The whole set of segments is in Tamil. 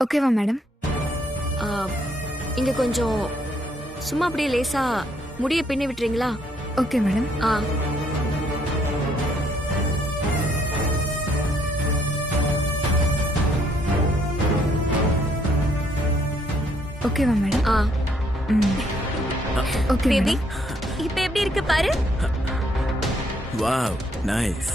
ஓகேவா மேடம்? ஆ, இங்க கொஞ்சம் சும்மா அப்படியே லேசா முடிய பின்னி விட்டுறீங்களா? Okay madam. ஆ. ஓகேவா மேடம்? ஆ. ம். Okay baby, madam. இப்ப எப்படி இருக்கு பாரு. Wow, nice.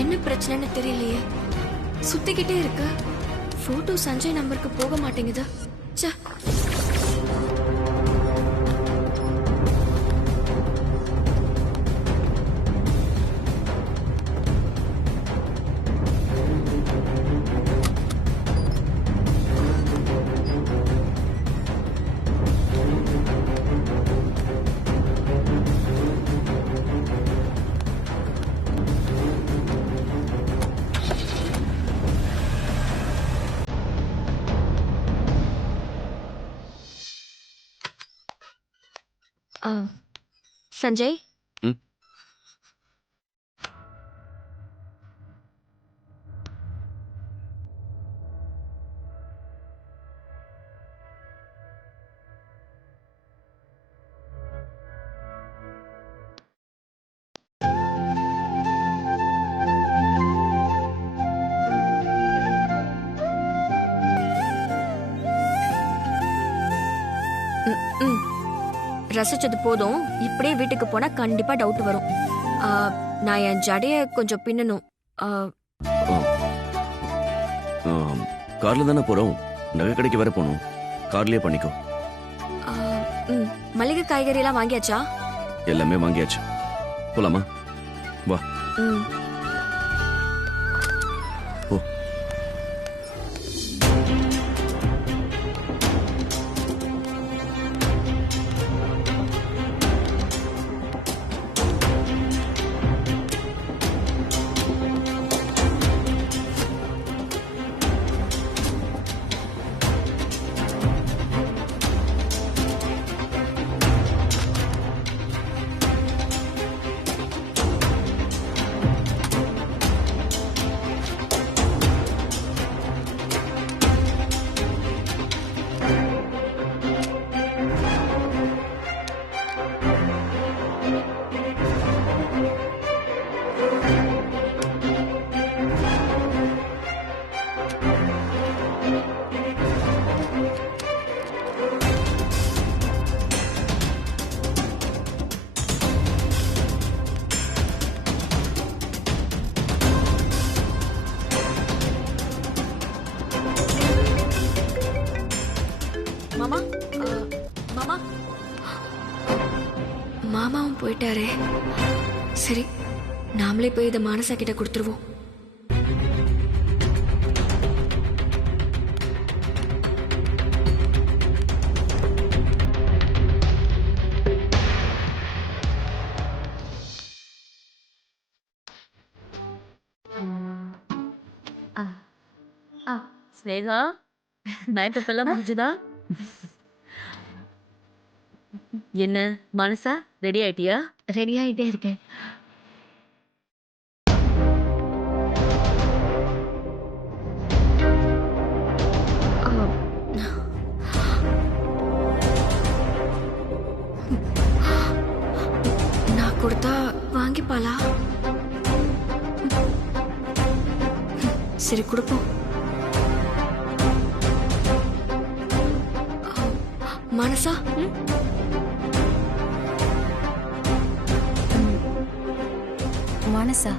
என்ன பிரச்சனைன்னு தெரியலையே. சுத்திக்கிட்டே இருக்கு. போட்டோ சஞ்சய் நம்பருக்கு போக மாட்டேங்குது. ச்சே. ஆ. சஞ்சய், ம். ம். ரசிச்சது போதும். இப்படியே வீட்டுக்கு போனா கண்டிப்பா டவுட் வரும். ஆ, நான் என் ஜடைய கொஞ்சம் பின்னணும். ஆ, கார்ல தானே போறோம், நகை கடைக்கு வேற போகணும். கார்லயே பண்ணிக்கோ. ஆ, ம். மளிகை காய்கறி எல்லாம் வாங்கியாச்சா? எல்லாமே வாங்கியாச்சு. போலாமா? வா. ம். போ. மாமா, மாமா, மாமாவும் போயிட்டாரே. சரி, நாமளே போய் இதை மானசா கிட்ட கொடுத்துருவோம். ஸ்னேகா, நைட் எல்லாம் முடிஞ்சுதா? என்ன மனசா, ரெடி ஆயிட்டியா? ரெடி ஆயிட்டே இருக்கேன். நான் கொடுத்தா வாங்கிப்பாளா? சரி, கொடுப்போம். மனசா, மானசா,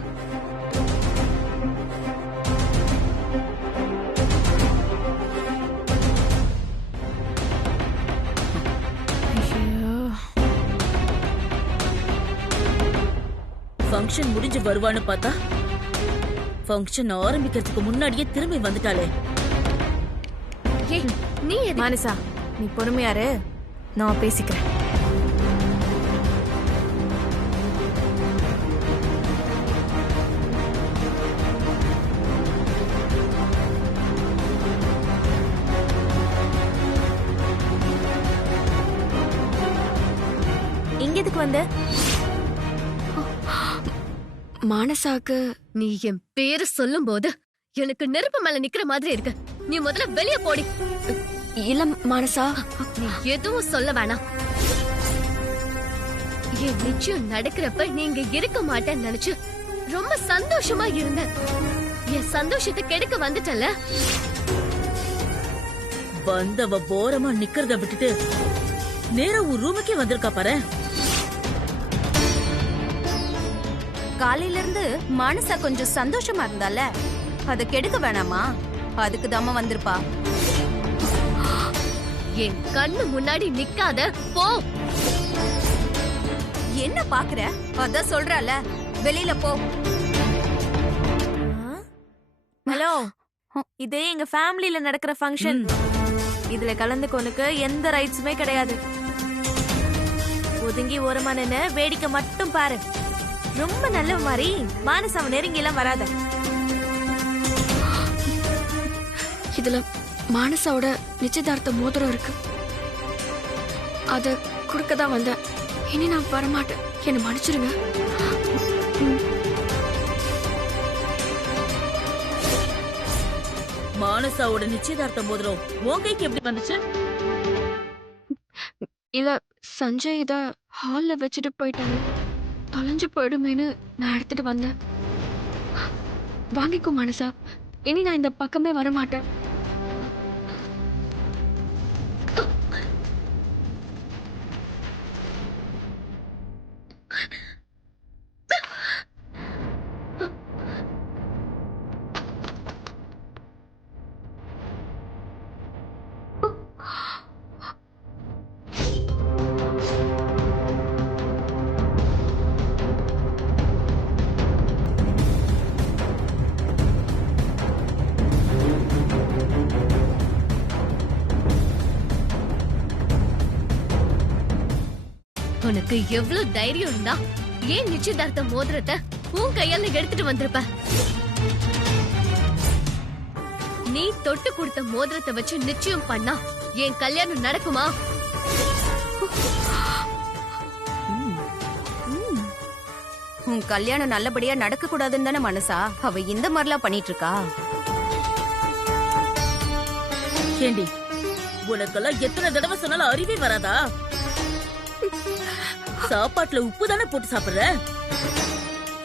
ஃபங்க்ஷன் முடிஞ்சு வருவான்னு பார்த்தா ஃபங்க்ஷன் ஆரம்பிக்கிறதுக்கு முன்னாடியே திரும்பி வந்துட்டாளே. நீ மானசா, நீ பொறுமையாரு, நான் பேசிக்கிறேன். எதுக்கு வந்த? மானசாக்கு நீ என் பேரு சொல்லும் போது எனக்கு நெருப்பு மேல நிக்கிற மாதிரி இருக்கு. நீ முதல்ல வெளிய போடி. இல்ல மானசா, நீ எதுவும் சொல்ல வேணாம். என் நிச்சயம் நடக்கிறப்ப நீங்க இருக்க மாட்டேன்னு நினைச்சு ரொம்ப சந்தோஷமா இருந்தேன். என் சந்தோஷத்தை கெடுக்க வந்துட்டல. வந்தவ போரமா நிக்கிறத விட்டுட்டு நேரா உன் ரூமுக்கே வந்திருக்கா பாரு. காலையில இருந்து மனசா கொஞ்சம் சந்தோஷமா இருந்தால, அத கெடுக்க வேணாமா? அதுக்கு தாம வந்திருப்பா. என் கண்ணு முன்னாடி நிக்காத, போ. என்ன பாக்குற? அதான் சொல்றல, வெளியில போ. ஹலோ, இது எங்க ஃபேமிலில நடக்கிற ஃபங்க்ஷன். இதுல கலந்துக்கொனுக்கு எந்த ரைட்ஸுமே கிடையாது. ஒதுங்கி ஓரமா நின்னு வேடிக்கை மட்டும் பாரு. ரொம்ப நல்ல மாதிரி மானசாவை நெருங்கி எல்லாம் வராத. இதுல மானசாவோட நிச்சயதார்த்த மோதிரம் இருக்கு. அத குடுக்கதான் வந்தேன். இனி நான் வரமாட்டேன். என்ன மன்னிச்சிருங்க. மானசாவோட நிச்சயதார்த்த மோதிரம் உன் கைக்கு எப்படி வந்துச்சு? இல்ல, சஞ்சய் இத ஹால்ல வச்சுட்டு போயிட்டாரு. தொலைஞ்சு போயிடுமேனு நான் எடுத்துட்டு வந்தேன். வாங்கிக்கோ மானசா. இனி நான் இந்த பக்கமே வரமாட்டேன். உனக்கு எவ்வளவு தைரியம் இருந்தா ஏன் நிச்சயதார்த்த மோதிரத்தை உன் கையால எடுத்துட்டு வந்திருப்ப? நீ தொட்டு கொடுத்த மோதிரத்தை வச்சு நிச்சயம் பண்ணா என் கல்யாணம் நடக்குமா? உன் கல்யாணம் நல்லபடியா நடக்க கூடாதுன்னு தானே மனசா அவ இந்த மாதிரிலாம் பண்ணிட்டு இருக்கா? ஏண்டி, உனக்கெல்லாம் எத்தனை தடவை சொன்னாலும் அறிவே வராதா? சாப்பாட்டுல உப்பு தானே போட்டு சாப்பிடுற.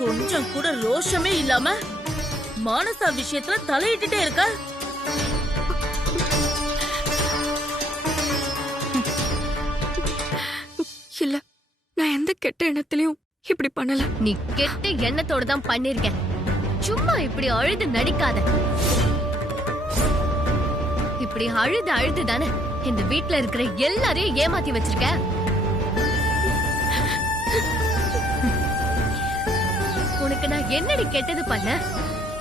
கொஞ்சம் கூட ரோஷமே இல்லாம மானசா விஷயத்துல தலையிட்டுட்டே இருக்க. இல்ல, நான் எந்த கெட்ட எண்ணத்திலயும் இப்படி பண்ணல. நீ கெட்ட எண்ணத்தோட தான் பண்ணிருக்க. சும்மா இப்படி அழுது நடிக்காத. இப்படி அழுது அழுது தானே இந்த வீட்ல இருக்கிற எல்லாரையும் ஏமாத்தி வச்சிருக்க. உனக்கு நான் என்னடி கெட்டது பண்ண?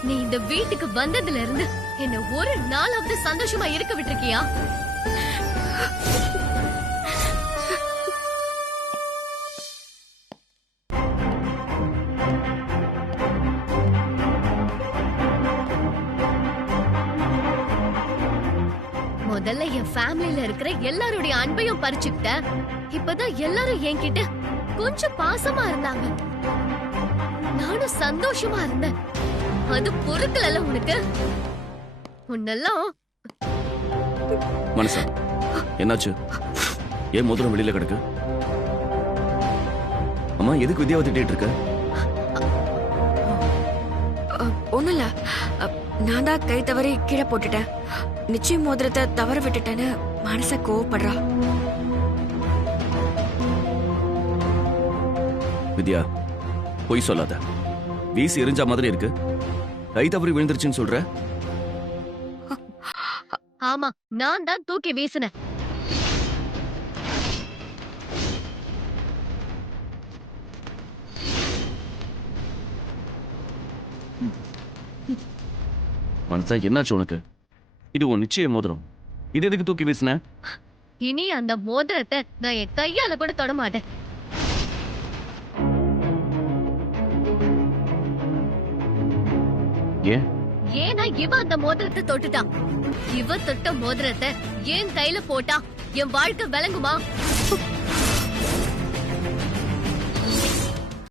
நீ இந்த வீட்டுக்கு வந்ததுல இருந்து என்ன ஒரு நாளாவது சந்தோஷமா இருக்க விட்டுருக்கியா? முதல்ல என் ஃபேமிலில இருக்கிற எல்லாருடைய அன்பையும் பறிச்சுக்கிட்ட. இப்பதான் எல்லாரும் என்கிட்ட கொஞ்சம் பாசமா இருந்தாங்க. நானும் சந்தோஷமா இருந்தேன். அது பொறுக்கல உனக்கு. உன்னெல்லாம் மனசா, என்னாச்சு? ஏன் மோதிரம் வெளியில கிடக்கு? அம்மா, எதுக்கு வித்யாவை திட்டிட்டு இருக்க? ஒண்ணும் இல்ல, நான் தான் கை தவறி கீழே போட்டுட்டேன். நிச்சயம் மோதிரத்தை தவற விட்டுட்டேன்னு மனச கோவப்படுறா. வித்யா, பொய் சொல்லாத. வீசி எரிஞ்சா மாதிரி இருக்கு. கை தவறி விழுந்துருச்சுன்னு சொல்ற? ஆமா, நான் தான் தூக்கி வீசினேன். மனசா, என்னாச்சு உனக்கு? இது உன் நிச்சய மோதிரம். இது எதுக்கு தூக்கி வீசின? இனி அந்த மோதிரத்தை நான் என் கையால கூட தொட மாட்டேன். ஏன்? ஏன்னா இவ அந்த மோதிரத்தை தொட்டுட்டான். இவ தொட்ட மோதிரத்தை என் கையில போட்டா என் வாழ்க்கை விளங்குமா?